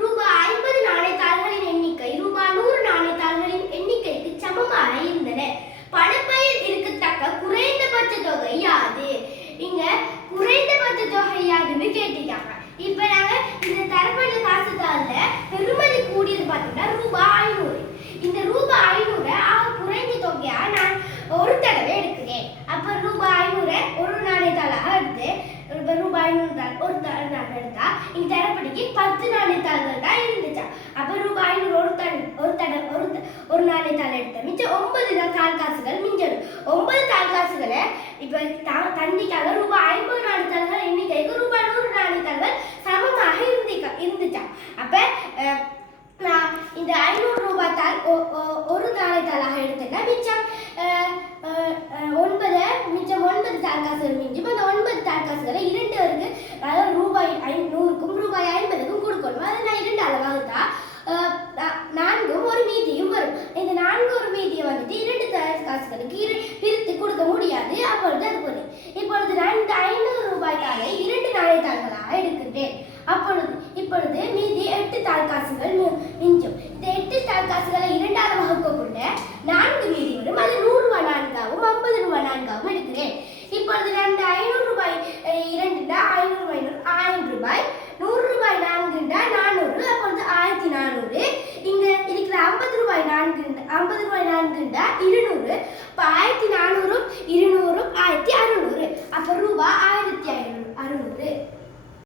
ரூபாய் 50 நாணயத்தாள்களின் எண்ணிக்கை ரூபாய் 100 நாணயத்தாள்களின் எண்ணிக்கைக்கு சமமாக இருந்தன. பணப்பையில் இருக்கத்தக்க குறைந்தபட்ச தொகை யாது? இங்க குறைந்தபட்ச தொகை யாதுன்னு கேட்டிருக்காங்க. இப்ப நாங்க இந்த தரப்பட்ட காசுதால பெறுமதி கூடியது பார்த்தீங்கன்னா ரூபாய் 500. இந்த ரூபாய் 500 குறைந்த தொகையா நான் ஒரு தடவை எடுக்கிறேன். அப்ப ரூபாய் 500 ஒரு நாணயத்தாளாக எடுத்து ரூபாய் 500 ஒரு நாணயம் எடுத்தா இந்த தரப்படிக்கு 10 நாணயத்தாள்கள் தான் இருந்துச்சா. அப்ப ரூபாய் 500 ஒரு நாணயத்தாள் எடுத்த மிச்சம் 9 தாள் காசுகள் மிஞ்சடும். 9 தாள் காசுகளை இப்ப தண்டிக்காக ரூபாய் 50 நாணயத்தாள்கள் எண்ணிக்கைக்கு ரூபாய் 100 நாணயத்தாள்கள் சமமாக இருந்துச்சா. அப்ப நான் இந்த 500 ரூபாய் தாள் ஒரு நாணயத்தாளாக எடுத்தேன்னா மிச்சம் 9 தாள் காசுகள் மிஞ்சும். அந்த 9 தாள் காசுகளை 2 இருக்கு, அதாவது ரூபாய் 100க்கும் ரூபாய் 50க்கும் கொடுக்கணும். அதை நான் 2 அளவாகுதா 4 ஒரு மீதியும் வரும். இந்த 4 ஒரு மீதியை வந்துட்டு 2 தாள் காசுகளுக்கு பிரித்து கொடுக்க முடியாது. அப்பொழுது அது